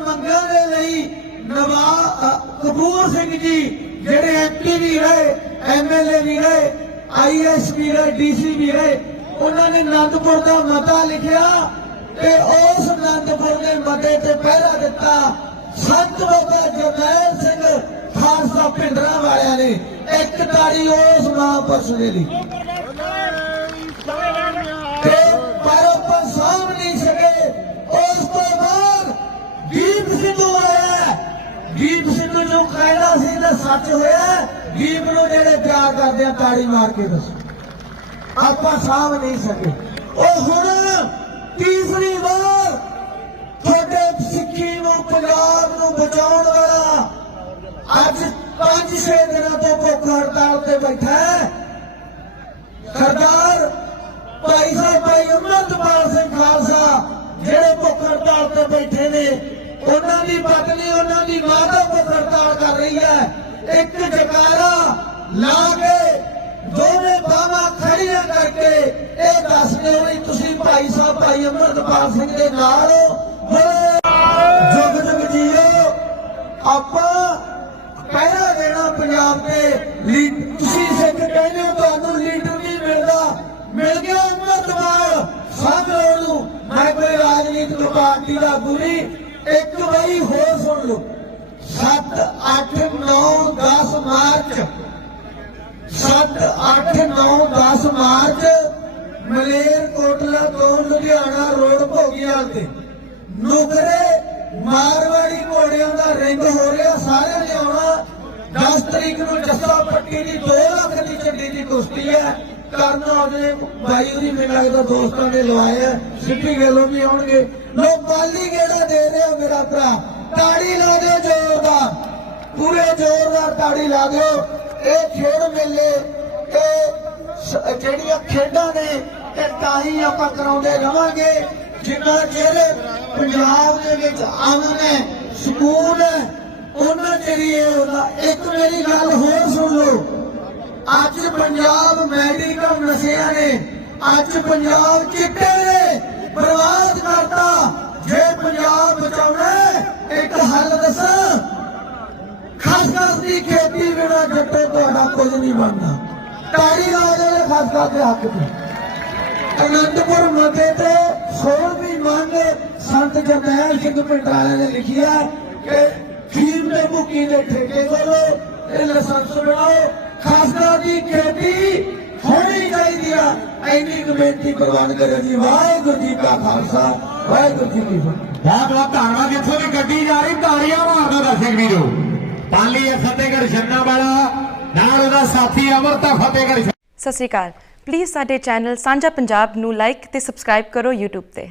ਮੰਗਾਂ ਦੇ ਲਈ ਨਵਾ ਕਪੂਰ ਸਿੰਘ ਜੀ, ਜਿਹੜੇ ਐਮਪੀ ਵੀ ਰਹੇ ਐਮਐਲਏ ਵੀ ਰਹੇ ਆਈਐਸ ਵੀ ਰਹੇ ਡੀਸੀ ਵੀ ਰਹੇ, ਉਹਨਾਂ ਨੇ ਆਨੰਦਪੁਰ ਦਾ ਮਤਾ ਲਿਖਿਆ ਤੇ ਉਸ ਅਨੰਦਪੁਰ ਦੇ ਮਤੇ ਤੇ ਪਹਿਰਾ ਦਿੱਤਾ। ਸੰਤ ਬਾਬਾ ਜਰਨੈਲ ਸਿੰਘ ਖਾਲਸਾ ਪਿੰਡਰਾਂ ਵਾਲਿਆਂ ਨੇ ਇੱਕ ਤਾੜੀ ਉਸ ਮਹਾਂਪੁਰਸ਼ ਦੇ ਲਈ ਤੇ ਪਰ ਆਪਾਂ ਸਾਂਭ ਨਹੀਂ ਸਕੇ ਉਸ ਤੋਂ ਬਾਅਦ ਦੀਪ ਸਿੱਧੂ ਆਇਆ ਦੀਪ ਸਿੱਧੂ ਜੋ ਕਹਿਣਾ ਸੀ ਤਾਂ ਸੱਚ ਹੋਇਆ। ਦੀਪ ਨੂੰ ਜਿਹੜੇ ਪਿਆਰ ਕਰਦੇ ਆ, ਤਾੜੀ ਮਾਰ ਕੇ ਦੱਸੋ। ਆਪਾਂ ਸਾਂਭ ਨਹੀਂ ਸਕੇ। ਉਹ ਹੁਣ ਤੀਸਰੀ ਵਾਰ ਤੁਹਾਡੇ ਸਿੱਖੀ ਨੂੰ, ਪੰਜਾਬ ਨੂੰ ਬਚਾਉਣ ਵਾਲਾ ਅੱਜ 5-6 ਦਿਨਾਂ ਤੋਂ ਭੁੱਖ ਹੜਤਾਲ ਤੇ ਬੈਠਾ ਹੈ। ਸਰਦਾਰ ਭਾਈ ਸਾਹਿਬ, ਭਾਈ ਅਮਰਤਪਾਲ ਸਿੰਘ ਖਾਲਸਾ ਜਿਹੜੇ ਭੁੱਖ ਹੜਤਾਲ ਤੇ ਬੈਠੇ ਨੇ, ਉਹਨਾਂ ਦੀ ਪਤਨੀ, ਉਹਨਾਂ ਦੀ ਮਾਤਾ ਭੁੱਖ ਹੜਤਾਲ ਕਰ ਰਹੀ ਹੈ ਇੱਕ ਜਕਾਰਾ ਲਾ ਕੇ ਦੋਵੇਂ ਬਾਹਾਂ ਖੜੀਆਂ ਕਰਕੇ ਇਹ ਦੱਸ ਦਿਓ ਵੀ ਤੁਸੀਂ ਭਾਈ ਸਾਹਿਬ, ਭਾਈ ਅਮਰਤਪਾਲ ਸਿੰਘ ਦੇ ਨਾਲ ਹੋ। ਜੁਗ ਜੁਗ ਜੀਓ। ਆਪਾਂ ਪਹਿਰਾ ਦੇਣਾ ਪੰਜਾਬ ਦੇ ਲੀ- ਤੁਸੀਂ ਸਿੱਖ ਕਹਿੰਦੇ ਹੋ, ਤੁਹਾਨੂੰ ਲੀਡਰ ਨਹੀਂ ਮਿਲਦਾ। ਮਿਲ ਗਿਆ ਅਮਰਤਪਾਲ। ਸਭ ਨੂੰ ਮੈਂ ਕੋਈ ਰਾਜਨੀਤਿਕ ਪਾਰਟੀ ਦਾ ਗੁਰੀ। ਇੱਕ ਵਾਰੀ ਹੋਰ ਸੁਣ ਲਓ। ਸੱਤ 8 9 10 ਮਾਰਚ। 7 8 9 10 ਮਾਰਚ ਮਲੇਰ ਕੋਟਲਾ ਤੋਂ ਲੁਧਿਆਣਾ ਰੋਡ ਭੋਗੀਵਾਲ ਤੇ। ਨੁਕਰੇ ਮਾਰਵਾੜੀ ਘੋੜਿਆਂ ਦਾ ਰਿੰਗ ਹੋ ਰਿਹਾ, ਸਾਰਿਆਂ ਨੇ ਆਉਣਾ। 10 ਤਰੀਕ ਨੂੰ ਜੱਸਾ ਪੱਟੀ ਦੀ 2 ਲੱਖ ਦੀ ਝੰਡੀ ਦੀ ਕੁਸ਼ਤੀ ਹੈ। ਕਰਨ ਉਹਦੇ ਬਾਈ ਉਹਦੀ ਮੈਨੂੰ ਲੱਗਦਾ ਦੋਸਤਾਂ ਨੇ ਲਵਾਇਆ ਆ, ਸਿੱਧੀ ਗੱਲੋਂ ਵੀ ਆਉਣਗੇ। ਲੋਕ ਬਾਲੀ ਗੇੜਾ ਦੇ ਰਿਹਾ ਮੇਰਾ ਭਰਾ। ਤਾੜੀ ਲਾ ਦਿਓ ਜ਼ੋਰਦਾਰ। ਪੂਰੇ ਜ਼ੋਰਦਾਰ ਤਾੜੀ ਲਾ ਦਿਓ। ਇਹ ਖੇਡ ਮੇਲੇ ਇਹ ਜਿਹੜੀਆਂ ਖੇਡਾਂ ਨੇ, ਇਹ ਤਾਂ ਹੀ ਆਪਾਂ ਕਰਾਉਂਦੇ ਰਵਾਂਗੇ, ਜਿੰਨਾ ਚਿਰ ਪੰਜਾਬ ਦੇ ਵਿੱਚ ਅਮਨ ਹੈ, ਸਕੂਨ ਹੈ, ਉਹਨਾਂ ਚਿਰ ਉਹਦਾ ਇੱਕ ਮੇਰੀ ਗੱਲ ਹੋਰ ਸੁਣ ਲਓ। ਅੱਜ ਪੰਜਾਬ ਮੈਡੀਕਲ ਨਸ਼ਿਆਂ ਨੇ, ਅੱਜ ਪੰਜਾਬ ਚਿੱਟੇ ਨੇ, ਬਰਬਾਦ ਕਰਤਾ ਜੇ ਪੰਜਾਬ ਬਚਾਉਣਾ ਹੈ, ਇੱਕ ਹੱਲ ਦੱਸਾਂ ਖਸਖਸ ਦੀ ਖੇਤੀ ਬਿਨਾ ਜੱਟੋ ਤੁਹਾਡਾ ਕੁਝ ਨਹੀਂ ਬਣਦਾ। ਤਾੜੀ ਲਾ ਦੇ ਖਸਖਸ ਦੇ ਹੱਕ ਤੇ। ਅਨੰਦਪੁਰ ਮਤੇ ਤੇ 16ਵੀਂ ਮੰਗ ਸੰਤ ਜਰਨੈਲ ਸਿੰਘ ਪਿੰਡਾਲਾ ਨੇ ਲਿਖੀ ਕਿ ਫੀਮ ਤੇ ਮੁਕੀ ਦੇ ਠੇਕੇ ਕਰੋ ਇਹ ਲਾਇਸੈਂਸ ਬਣਾਓ ਖਾਸਕਰ ਦੀ ਖੇਤੀ ਹੋਣੀ ਚਾਹੀਦੀ ਆ। ਐਨੀ ਕਮੇਟੀ ਪ੍ਰਵਾਨ ਕਰੇ ਜੀ ਵਾਹਿਗੁਰੂ ਜੀ ਕਾ ਖਾਲਸਾ। ਵਾਹਿਗੁਰੂ ਜੀ ਕੀ ਫਤਿਹ। ਬਹੁਤ ਬਹੁਤ ਧੰਨਵਾਦ। ਜਿੱਥੋਂ ਦੀ ਗੱਡੀ ਜਾ ਰਹੀ ਤਾੜੀਆਂ ਮਾਰਦਾ ਦਰਸ਼ਕ ਵੀਰੋ। ਪਾਲੀ ਹੈ ਫਤਿਹਗੜ੍ਹ ਛੰਨਾ ਵਾਲਾ ਨਾਲ ਉਹਦਾ ਸਾਥੀ ਅਮਰਤਾ ਫਤਿਹਗੜ੍ਹ ਸਤਿ ਸ਼੍ਰੀ ਅਕਾਲ। ਪਲੀਜ਼ ਸਾਡੇ ਚੈਨਲ ਸਾਂਝਾ ਪੰਜਾਬ ਨੂੰ ਲਾਈਕ ਤੇ ਸਬਸਕ੍ਰਾਈਬ ਕਰੋ YouTube ਤੇ।